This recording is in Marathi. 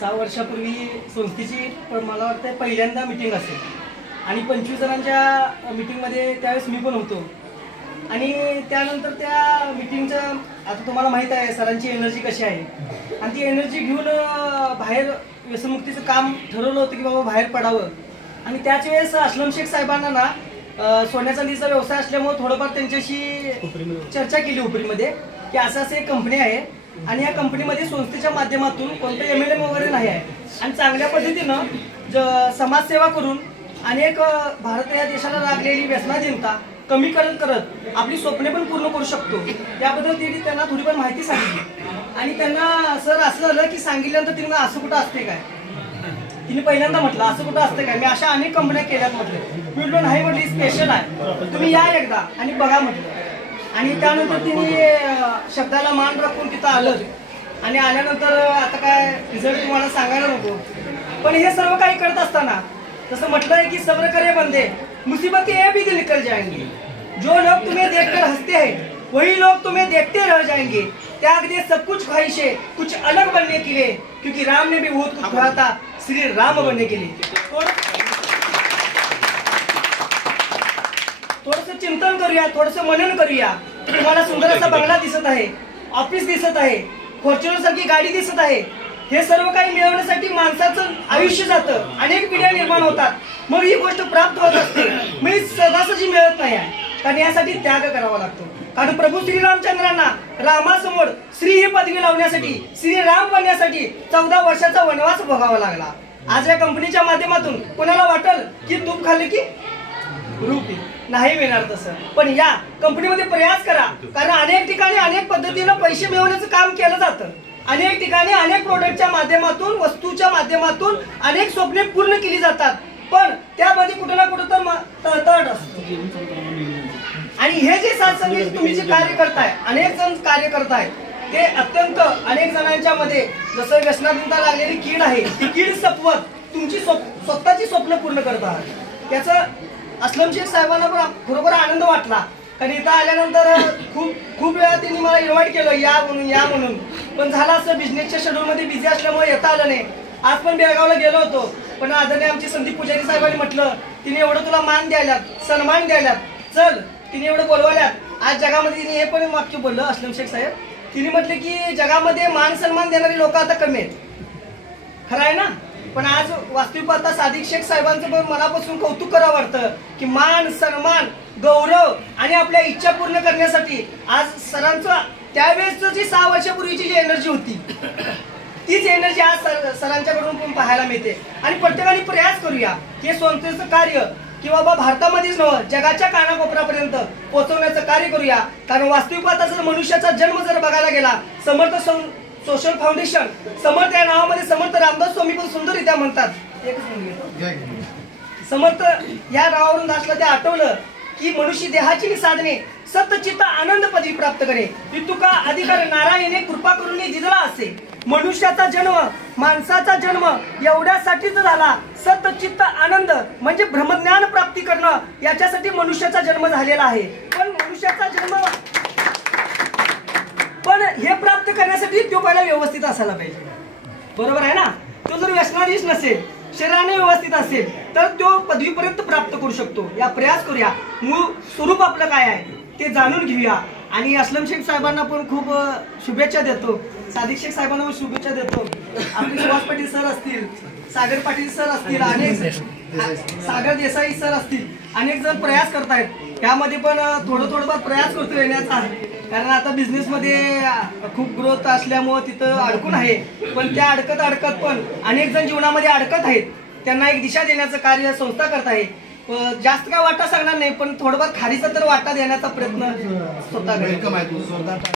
सहा वर्षापूर्वी संस्थेची मला वाटतं पहिल्यांदा मीटिंग असेल आणि 25 जणांच्या मीटिंगमध्ये त्यावेळेस मी पण होतो आणि त्यानंतर त्या मीटिंगचं आता तुम्हाला माहीत आहे सरांची एनर्जी कशी आहे आणि ती एनर्जी घेऊन बाहेर व्यसनमुक्तीचं काम ठरवलं होतं की बाबा बाहेर पडावं आणि त्याच वेळेस अस्लम शेख साहेबांना ना सोन्या चांदीचा व्यवसाय असल्यामुळे थोडंफार त्यांच्याशी चर्चा केली उपरीमध्ये की असं एक कंपनी आहे आणि या कंपनीमध्ये संस्थेच्या माध्यमातून कोणतं MLM वगैरे नाही आहे आणि चांगल्या पद्धतीनं समाजसेवा करून अनेक भारत या देशाला लागलेली व्यसनाधीनता कमी करत आपली स्वप्ने पण पूर्ण करू शकतो याबद्दल त्यांना थोडीफार माहिती सांगितली आणि त्यांना सर असं झालं की सांगितल्यानंतर तिने असं कुठं असते काय तिने पहिल्यांदा म्हटलं असं कुठं असतं काय मी अशा अनेक कंपन्या केल्यात म्हटलं मी म्हटलं नाही म्हटली स्पेशल आहे तुम्ही या एकदा आणि बघा म्हटलं आणि त्यानंतर तिने शब्दाला मान राखून तिथं आलं आणि आल्यानंतर आता काय रिझल्ट तुम्हाला सांगायला नको पण हे सर्व काही करत असताना जसं म्हटलंय की सब्र करे बंदे मुसीबतें ये भी निकल जाएंगी जो लोग तुम्हें देखकर हंसते हैं वही लोग तुम्हें देखते रह जाएंगे त्याग दे सब कुछ ख्वाहिशें कुछ अलग बनने के लिए क्योंकि राम ने भी बहुत कुछ कहा था श्री राम बनने के लिए थोडंसं चिंतन करूया थोडंसं मनन करूया तुम्हाला सुंदर असा बंगला दिसत आहे ऑफिस दिसत आहे फॉर्च्युनर सारखी गाडी दिसत आहे हे सर्व काही मिळवण्यासाठी माणसाचं आयुष्य जातं अनेक पिढ्या निर्माण होतात मग ही गोष्ट प्राप्त होत असते मी सहजासहजी मिळत नाही आहे कारण यासाठी त्याग करावा लागतो कारण प्रभू श्रीरामचंद्रांना रामासमोर श्री ही पदवी लावण्यासाठी श्रीराम बनण्यासाठी 14 वर्षाचा वनवास भोगावा लागला आज या कंपनीच्या माध्यमातून कोणाला वाटेल की तूप खाल्ले की रूप नाही मिळणार तसं पण या कंपनीमध्ये प्रयास करा कारण अनेक ठिकाणी अनेक पद्धतीनं पैसे मिळवण्याचं काम केलं जातं अनेक ठिकाणी अनेक प्रोडक्टच्या माध्यमातून वस्तूच्या माध्यमातून अनेक स्वप्ने पूर्ण केली जातात पण त्यामध्ये कुठं ना कुठं तर तळतळ असतो आणि हे जे साथसंगीत तुम्ही जे कार्य करताय अनेक जण कार्य करताय ते अत्यंत अनेक जणांच्या मध्ये जसं व्यसनाधीनता लागलेली कीड आहे ती कीड सपवत तुमची स्वतःची स्वप्न पूर्ण करत आहात त्याचं अस्लम शेख साहेबांना पण खरोखर आनंद वाटला कारण इथं आल्यानंतर खूप वेळा त्यांनी मला इन्व्हाइट केलं या म्हणून पण झालं असं बिझनेसच्या शेड्यूलमध्ये बिझी असल्यामुळे येता आलं नाही आज पण बेळगावला गेलो होतो पण आदरणीय आमचे संदीप पुजारी साहेबांनी म्हटलं तिने एवढं तुला मान द्यायलात सन्मान द्यायलात चल तिने एवढं बोलवायलात आज जगामध्ये तिने हे पण वाक्य बोललं अस्लम शेख साहेब तिने म्हटलं की जगामध्ये मान सन्मान देणारी लोक आता कमी आहेत खरं आहे ना पण आज वास्तविक पाहता सादिक शेख साहेबांचं पण मनापासून कौतुक करावं वाटतं की मान सन्मान गौरव आणि आपल्या इच्छा पूर्ण करण्यासाठी आज सरांचं त्यावेळेस जी 6 वर्षापूर्वीची जी एनर्जी होती तीच एनर्जी आज सरांच्याकडून पण पाहायला मिळते आणि प्रत्येकाने प्रयास करूया की संस्थेचं कार्य की बाबा भारतामध्येच नव्हे जगाच्या कानाकोपऱ्यापर्यंत पोहोचवण्याचं कार्य करूया कारण वास्तविक पाहता जर मनुष्याचा जन्म जर बघायला गेला समर्थ सोशल फाउंडेशन समर्थ या नावामध्ये समर्थ रामदास स्वामी पण सुंदररित्या म्हणतात समर्थ या नावावरून दासला ते आठवलं की मनुष्य देहाची साधने सतचित्त आनंद पदवी प्राप्त करे तुका अधिकार नारायणे कृपा करून दिला असे मनुष्याचा जन्म माणसाचा जन्म एवढ्यासाठीच झाला सतचित्त आनंद म्हणजे ब्रह्मज्ञान प्राप्ती करणं याच्यासाठी मनुष्याचा जन्म झालेला आहे पण मनुष्याचा जन्म पण हे प्राप्त करण्यासाठी तो पहिला व्यवस्थित असायला पाहिजे बरोबर आहे ना तो जर व्यसनाधीश नसेल शरीराने व्यवस्थित असेल तर तो पदवीपर्यंत प्राप्त करू शकतो या प्रयास करूया मूळ स्वरूप आपलं काय आहे ते जाणून घेऊया आणि अस्लम शेख साहेबांना पण खूप शुभेच्छा देतो सादिक शेख साहेबांना पण शुभेच्छा देतो आपले सुभाष पाटील सर असतील सागर पाटील सर असतील अनेक सागर देसाई सर असतील अनेक जण प्रयास करतायत यामध्ये पण थोडंफार प्रयास करतो येण्याचा कारण आता बिझनेस मध्ये खूप ग्रोथ असल्यामुळे तिथं अडकून आहे पण त्या अडकत पण अनेक जण जीवनामध्ये अडकत आहेत त्यांना एक दिशा देण्याचं कार्य संस्था करत आहे जास्त काय वाटा सांगणार नाही पण थोडंफार खारीचा तर वाटा देण्याचा प्रयत्न स्वतः